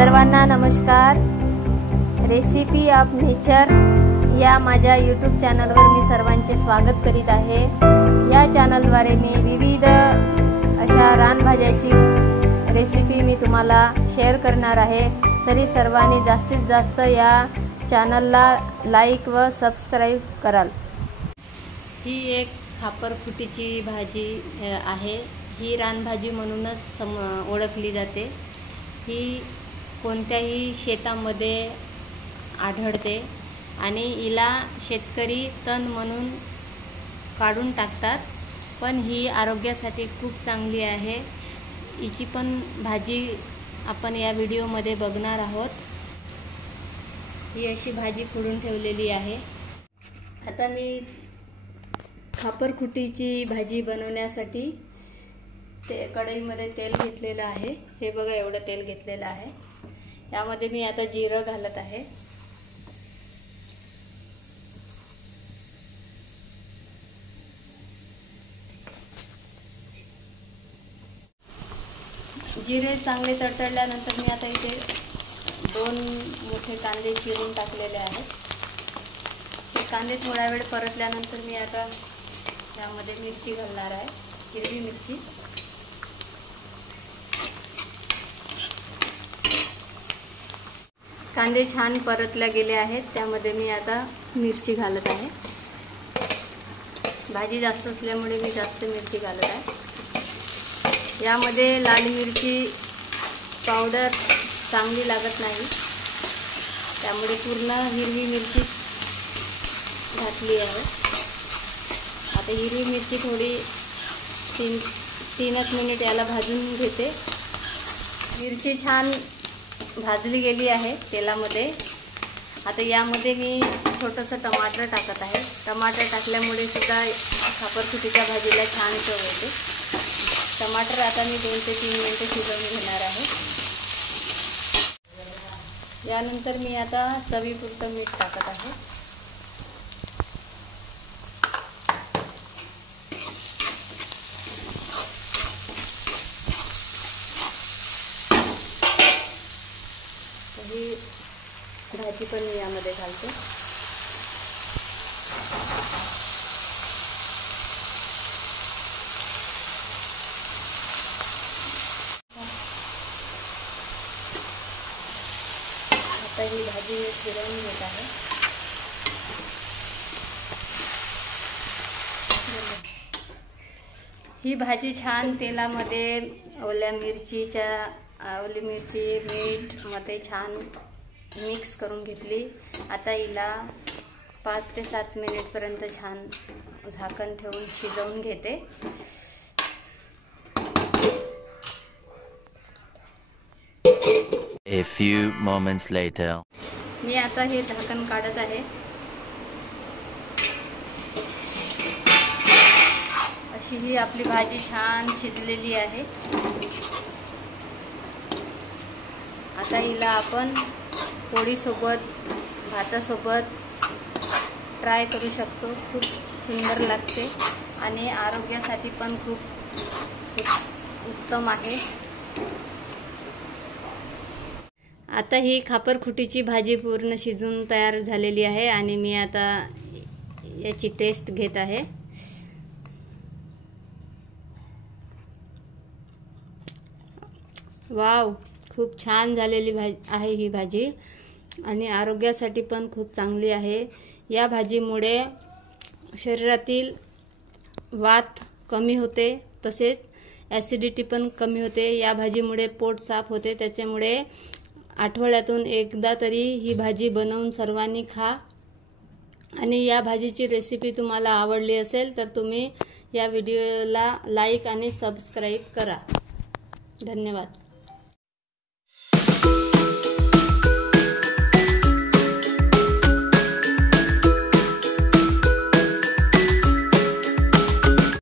सर्वांना नमस्कार। Recipe of nature या माझ्या यूट्यूब चॅनलवर मी सर्वांचे स्वागत करीत आहे। या चॅनलद्वारे मी विविध अशा रानभाज्याची रेसिपी मी तुम्हाला शेअर करणार आहे। तरी सर्वांनी जास्तीत जास्त या चॅनलला लाईक व सबस्क्राइब कराल। ही एक खापरफुटीची भाजी आहे। ही रानभाजी म्हणूनच ओळखली जाते। ही कोणत्याही शेतामध्ये आढळते आणि हिला शेतकरी तण म्हणून काढून टाकतात, पण ही आरोग्यासाठी खूप चांगली आहे। हिची पण भाजी आपण या व्हिडिओमध्ये बघणार आहोत। ही अशी भाजी खुडून ठेवलेली आहे। आता मी खापरफुटीची भाजी बनवण्यासाठी कढईमध्ये तेल घेतलेलं आहे। हे बघा, एवढं तेल घेतलेलं आहे। यामध्ये मी आता जिरं घालत आहे। जिरे चांगले तडतडल्यानंतर मी आता इथे 2 मोठे कांदे चिरून टाकलेले आहेत। हे कांदे थोडा वेळ परतल्यानंतर मी आता यामध्ये मिरची घालणार आहे, हिरवी मिरची। कांदे छान परतल्या गेले आहेत, त्यामध्ये मी आता मिरची घालत आहे। भाजी जास्त असल्यामुळे मी जास्त मिरची घालत आहे। यामध्ये लाल मिरची पावडर चांगली लागत नाही, त्यामुळे पूर्ण हिरवी मिरची घातली आहे। आता हिरवी मिरची थोडी 3 मिनिट याला भाजून घेते। मिरची छान भाजली गेली आहे तेलामध्ये। आता यामध्ये मी छोटंसं टमाटर टाकत आहे। टमाटर टाकल्यामुळे सुद्धा खापरफुटीच्या भाजीला छान चव येते। टमाटर आता मी 2 ते 3 मिनिटे शिजवून घेणार आहे। यानंतर मी आता चवीपुरतं मीठ टाकत आहे। ही भाजी पण मी यामध्ये घालते। आता ही भाजी फिरवून घेत आहे। ही भाजी छान तेलामध्ये ओली मिरची मीठ मध्ये छान मिक्स करून घेतली। आता हिला 5 ते 7 मिनिटपर्यंत छान झाकण ठेवून शिजवून घेते। A few moments later. मी आता हे झाकण काढत आहे। अशी ही आपली भाजी छान शिजलेली आहे। आता हिला आपण पोळीसोबत भातासोबत ट्राय करू शकतो। खूप सुंदर लागते आणि आरोग्यासाठी पण खूप उत्तम आहे। आता ही खापरफुटीची भाजी पूर्ण शिजून तयार झालेली आहे आणि मी आता याची टेस्ट घेत आहे। वाव, खूप छान झालेली आहे ही भाजी आणि आरोग्यासाठी पण खूप चांगली आहे। या भाजीमुळे शरीरातील वात कमी होते, तसेच ॲसिडिटी पण कमी होते। या भाजीमुळे पोट साफ होते, त्याच्यामुळे आठवड्यातून एकदा तरी ही भाजी बनवून सर्वांनी खा। आणि या भाजीची रेसिपी तुम्हाला आवडली असेल तर तुम्ही या व्हिडिओला लाईक आणि सबस्क्राइब करा। धन्यवाद।